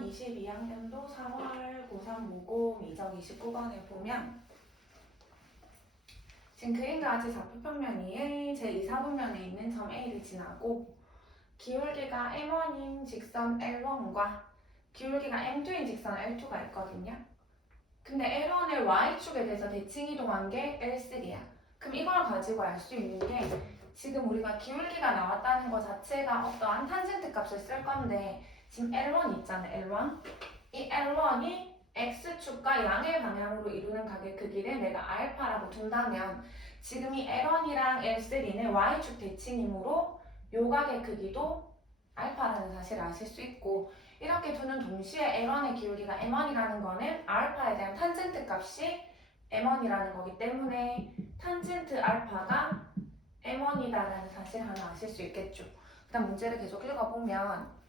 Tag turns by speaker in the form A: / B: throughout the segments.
A: 2022학년도 4월 고3 모공 이적 29번에 보면 지금 그림과 같이 좌표평면이 제2, 4분면에 있는 점 A를 지나고 기울기가 M1인 직선 L1과 기울기가 M2인 직선 L2가 있거든요. 근데 L1을 Y축에 대해서 대칭 이동한 게 L3야. 그럼 이걸 가지고 알 수 있는 게 지금 우리가 기울기가 나왔다는 것 자체가 어떠한 탄젠트 값을 쓸 건데 지금 L1 있잖아, L1. 이 L1이 X축과 양의 방향으로 이루는 각의 크기를 내가 알파라고 둔다면 지금 이 L1이랑 L3는 Y축 대칭이므로 요 각의 크기도 알파라는 사실을 아실 수 있고 이렇게 두는 동시에 L1의 기울기가 M1이라는 거는 알파에 대한 탄젠트 값이 M1이라는 거기 때문에 탄젠트 알파가 M1이다라는 사실을 하나 아실 수 있겠죠. 그다음 문제를 계속 읽어보면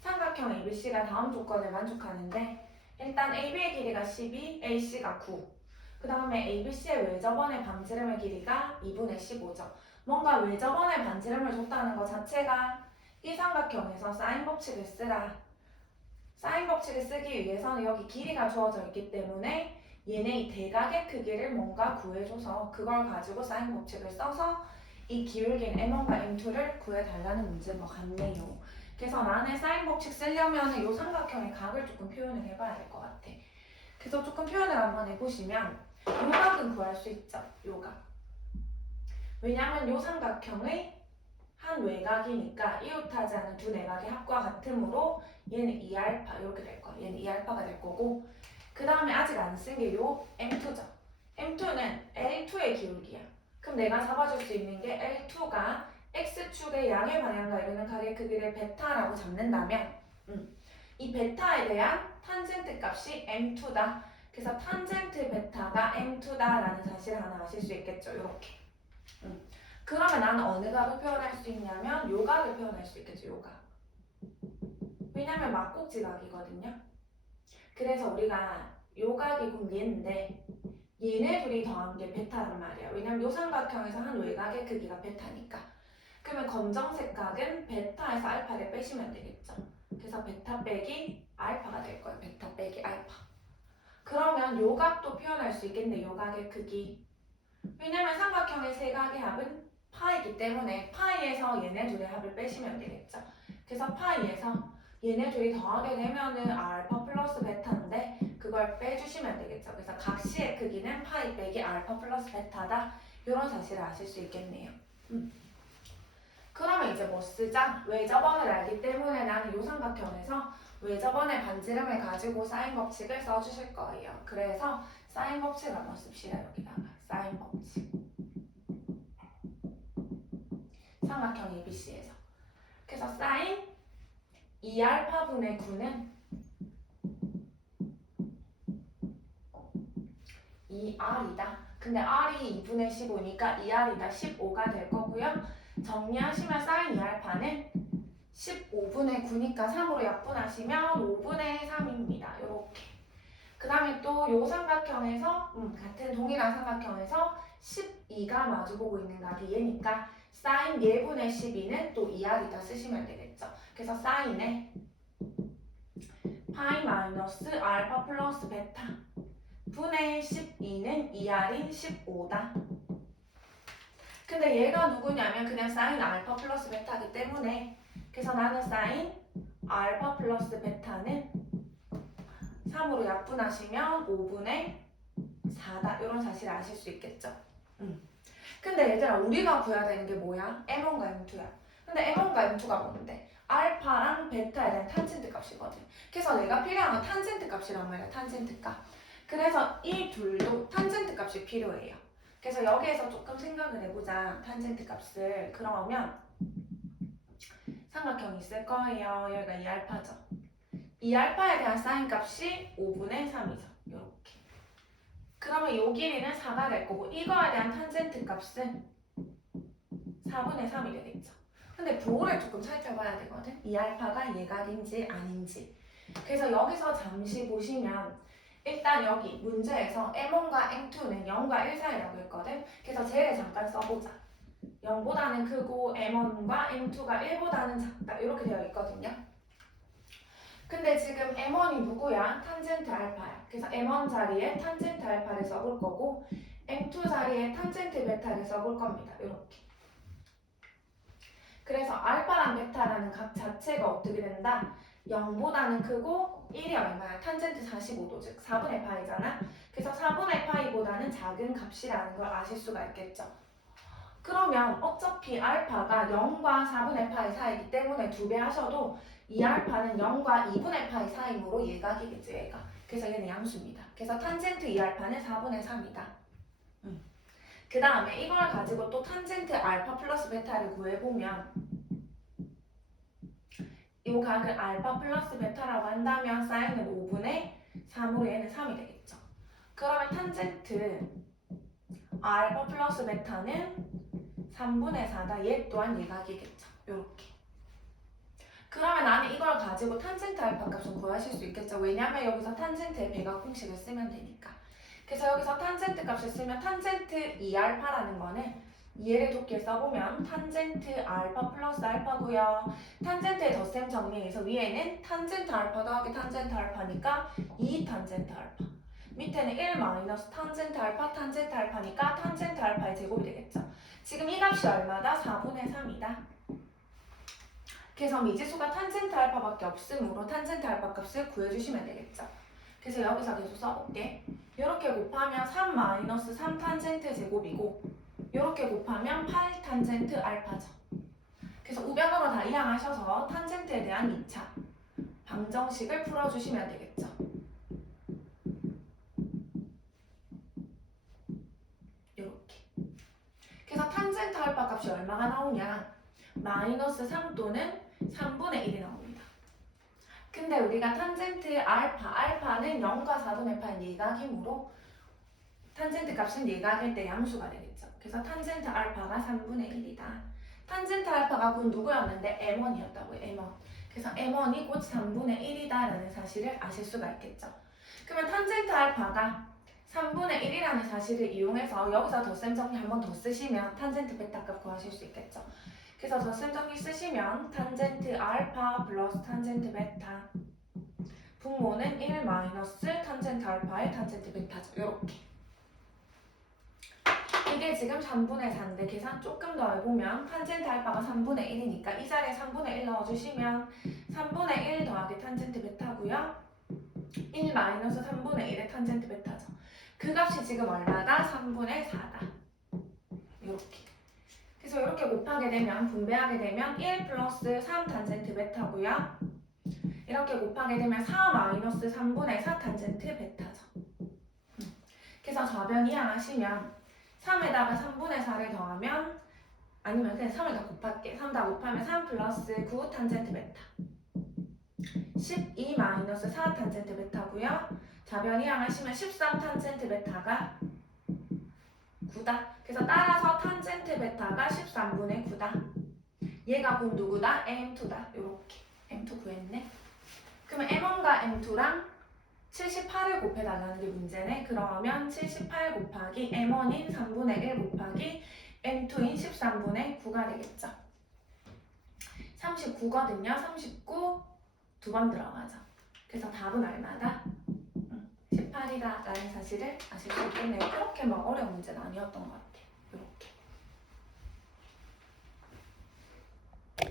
A: 삼각형 ABC가 다음 조건을 만족하는데 일단 AB의 길이가 12, AC가 9. 그 다음에 ABC의 외접원의 반지름의 길이가 2분의 15죠. 뭔가 외접원의 반지름을 줬다는 것 자체가 이 삼각형에서 사인 법칙을 쓰라. 사인 법칙을 쓰기 위해서는 여기 길이가 주어져 있기 때문에 얘네 이 대각의 크기를 뭔가 구해줘서 그걸 가지고 사인 법칙을 써서 이 기울기인 M1과 M2를 구해달라는 문제인 것 같네요. 그래서 나는 사인 법칙 쓰려면 이 삼각형의 각을 조금 표현을 해봐야 될 것 같아. 그래서 조금 표현을 한번 해보시면 요 각은 구할 수 있죠. 요 각. 왜냐하면 요 삼각형의 한 외곽이니까 이웃하지 않은 두 내각의 합과 같으므로 얘는 2알파 이렇게 될 거야. 얘는 2알파가 될 거고 그 다음에 아직 안 쓴 게 요 M2죠. M2는 L2의 기울기야. 그럼 내가 잡아줄 수 있는 게 L2가 X축의 양의 방향과 이루는 각의 크기를 베타라고 잡는다면 음, 이 베타에 대한 탄젠트 값이 M2다. 그래서 탄젠트 베타가 M2다라는 사실을 하나 아실 수 있겠죠. 이렇게. 음. 그러면 나는 어느 각을 표현할 수 있냐면 요 각을 표현할 수 있겠죠. 요 각. 왜냐면 막꼭지 각이거든요. 그래서 우리가 요 각이 곧 얘인데 얘네 둘이 더한 게 베타란 말이야. 왜냐면 요 삼각형에서 한 외곽의 크기가 베타니까. 그러면 검정색 각은 베타에서 알파를 빼시면 되겠죠. 그래서 베타 빼기 알파가 될 거예요. 베타 빼기 알파. 그러면 요 각도 표현할 수 있겠네. 요 각의 크기. 왜냐면 삼각형의 세 각의 합은 파이기 때문에 파이에서 얘네 둘의 합을 빼시면 되겠죠. 그래서 파이에서 얘네 둘이 더하게 되면은 알파 플러스 베타인데 그걸 빼주시면 되겠죠. 그래서 각시의 크기는 파이 빼기 알파 플러스 베타다. 이런 사실을 아실 수 있겠네요. 음. 그러면 이제 뭐 쓰자? 외접원을 알기 때문에 나는 요 삼각형에서 외접원의 반지름을 가지고 사인 법칙을 써주실 거예요. 그래서 사인 법칙을 한번 씁시다 여기다가 사인 법칙. 삼각형 ABC에서. 그래서 사인 2알파분의 9는 2R이다. 근데 R이 2분의 15니까 2R이다. 15가 될 거고요. 정리하시면 사인 2알파는 15분의 9니까 3으로 약분하시면 5분의 3입니다. 이렇게. 그 다음에 또 요 삼각형에서 음, 같은 동일한 삼각형에서 12가 마주보고 있는 각이 얘니까 사인 예분의 12는 또 2R이다 쓰시면 되겠죠. 그래서 사인에 파이 마이너스 알파 플러스 베타 분의 12는 2R인 15다. 근데 얘가 누구냐면 그냥 사인 알파 플러스 베타기 때문에 그래서 나는 사인 알파 플러스 베타는 3으로 약분하시면 5분의 4다. 이런 사실을 아실 수 있겠죠. 음. 근데 얘들아 우리가 구해야 되는 게 뭐야? M1과 M2야. 근데 M1과 M2가 뭔데? 알파랑 베타에 대한 탄젠트 값이거든. 그래서 내가 필요한 건 탄젠트 값이란 말이야. 탄젠트 값. 그래서 이 둘도 탄젠트 값이 필요해요. 그래서 여기에서 조금 생각을 해보자. 탄젠트 값을. 그러면 삼각형이 있을 거예요. 여기가 2알파죠. 2알파에 대한 사인 값이 5분의 3이죠. 이렇게. 그러면 요 길이는 4가 될 거고 이거에 대한 탄젠트 값은 4분의 3이 되겠죠. 근데 부호를 조금 살펴봐야 되거든. 2알파가 예각인지 아닌지. 그래서 여기서 잠시 보시면 일단 여기 문제에서 M1과 M2는 0과 1 사이라고 했거든. 그래서 쟤를 잠깐 써보자. 0보다는 크고 M1과 M2가 1보다는 작다. 이렇게 되어 있거든요. 근데 지금 M1이 누구야? 탄젠트 알파야. 그래서 M1 자리에 탄젠트 알파를 써볼 거고 M2 자리에 탄젠트 베타를 써볼 겁니다. 이렇게. 그래서 알파랑 베타라는 각 자체가 어떻게 된다? 0보다는 크고 1이 얼마야? 탄젠트 45도 즉 4분의 파이잖아. 그래서 4분의 파이보다는 작은 값이라는 걸 아실 수가 있겠죠. 그러면 어차피 알파가 0과 4분의 파이 사이이기 때문에 두 배 하셔도 이 알파는 0과 2분의 파이 사이므로 예각이겠죠 얘가. 그래서 얘는 양수입니다. 그래서 탄젠트 2알파는 4분의 3이다. 그 다음에 이걸 가지고 또 탄젠트 알파 플러스 베타를 구해보면 이 각을 알파 플러스 베타라고 한다면 사인은 5분의 3으로 얘는 3이 되겠죠. 그러면 탄젠트 알파 플러스 베타는 3분의 4다. 얘 또한 예각이겠죠. 요렇게. 그러면 나는 이걸 가지고 탄젠트 알파 값을 구하실 수 있겠죠. 왜냐면 여기서 탄젠트의 배각 공식을 쓰면 되니까. 그래서 여기서 탄젠트 값을 쓰면 탄젠트 2알파라는 거는 이해를 돕게 써보면 탄젠트 알파 플러스 알파고요. 탄젠트의 덧셈 정리해서 위에는 탄젠트 알파 더하기 탄젠트 알파니까 2 탄젠트 알파. 밑에는 1 마이너스 탄젠트 알파 탄젠트 알파니까 탄젠트 알파의 제곱이 되겠죠. 지금 이 값이 얼마다? 4분의 3이다. 그래서 미지수가 탄젠트 알파밖에 없으므로 탄젠트 알파 값을 구해주시면 되겠죠. 그래서 여기서 계속 써볼게. 이렇게 곱하면 3 마이너스 3 탄젠트 제곱이고 이렇게 곱하면 8 탄젠트 알파죠. 그래서 우변으로 다 이항하셔서 탄젠트에 대한 2차 방정식을 풀어주시면 되겠죠. 이렇게. 그래서 탄젠트 알파 값이 얼마가 나오냐? 마이너스 3 또는 3분의 1이 나옵니다. 근데 우리가 탄젠트 알파, 알파는 0과 4분의 파인 예각이므로 탄젠트 값은 예각일 때 양수가 되겠죠. 그래서 탄젠트 알파가 3분의 1이다. 탄젠트 알파가 곧 누구였는데 M1이었다고요. M1. 그래서 M1이 곧 3분의 1이다라는 사실을 아실 수가 있겠죠. 그러면 탄젠트 알파가 3분의 1이라는 사실을 이용해서 여기서 덧셈 정리 한 번 더 쓰시면 탄젠트 베타 값 구하실 수 있겠죠. 그래서 덧셈 정리 쓰시면 탄젠트 알파 플러스 탄젠트 베타 분모는 1 마이너스 탄젠트 알파의 탄젠트 베타죠. 이렇게. 이게 지금 3분의 4인데 계산 조금 더 해보면 탄젠트 알파가 3분의 1이니까 이 자리에 3분의 1 넣어주시면 3분의 1 더하기 탄젠트 베타고요. 1 마이너스 3분의 1의 탄젠트 베타죠. 그 값이 지금 얼마다? 3분의 4다. 이렇게. 그래서 이렇게 곱하게 되면 분배하게 되면 1 플러스 3 탄젠트 베타고요. 이렇게 곱하게 되면 4 마이너스 3분의 4 탄젠트 베타죠. 음. 그래서 좌변 이항하시면 3에다가 3분의 4를 더하면 아니면 그냥 3을 다 곱할게. 3 다 곱하면 3 플러스 9 탄젠트 베타. 12 마이너스 4 탄젠트 베타고요. 좌변 이 항하시면 13 탄젠트 베타가 9다. 그래서 따라서 탄젠트 베타가 13분의 9다. 얘가 곧 누구다? M2다. 요렇게. M2 구했네. 그러면 M1과 M2랑 78을 곱해달라는 게 문제네. 그러면 78 곱하기 M1인 3분의 1 곱하기 M2인 13분의 9가 되겠죠. 39거든요. 39 두 번 들어가죠. 그래서 답은 얼마다? 18이다라는 사실을 아실 수 있겠네요. 그렇게 막 어려운 문제는 아니었던 것 같아요. 이렇게.